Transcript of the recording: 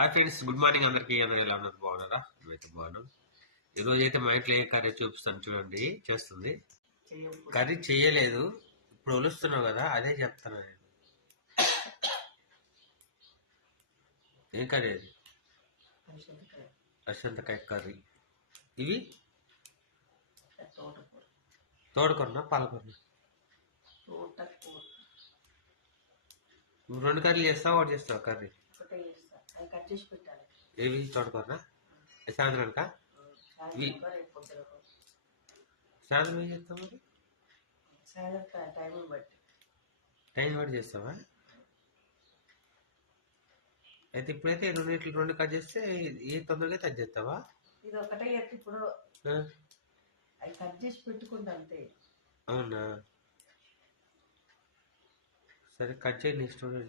Hi friends, good morning అందరికీ. అందరూ ఎలా ఉన్నారు? బాగున్నారా? మేమైతే బాగున్నాం. ఈరోజు అయితే మా ఇంట్లో ఏం కర్రీ చూపిస్తాను చూడండి. చేస్తుంది కర్రీ చేయలేదు, ఇప్పుడు ఒలుస్తున్నావు కదా అదే చెప్తాను నేను. ఏం కర్రీ అది? అరిసెంతకాయ కర్రీ. ఇవి తోటకూరనా పాలకూరనా? నువ్వు రెండు కర్రీలు చేస్తావా, ఒకటి చేస్తావా కర్రీ? ఏవి తోటకూరనా? సాయంత్రానికా? సాయంత్రం ఏం చేస్తావు మరి? టైం బట్టి చేస్తావా? అయితే ఇప్పుడైతే రెండు కట్ చేస్తే ఏ తొందరగా అయితే అది చేస్తావా? ఇది ఒకటే ఇప్పుడు అది కట్ చేసి పెట్టుకుంటా అంతే. అవునా, సరే కట్ చేయండి. నెక్స్ట్ రోజు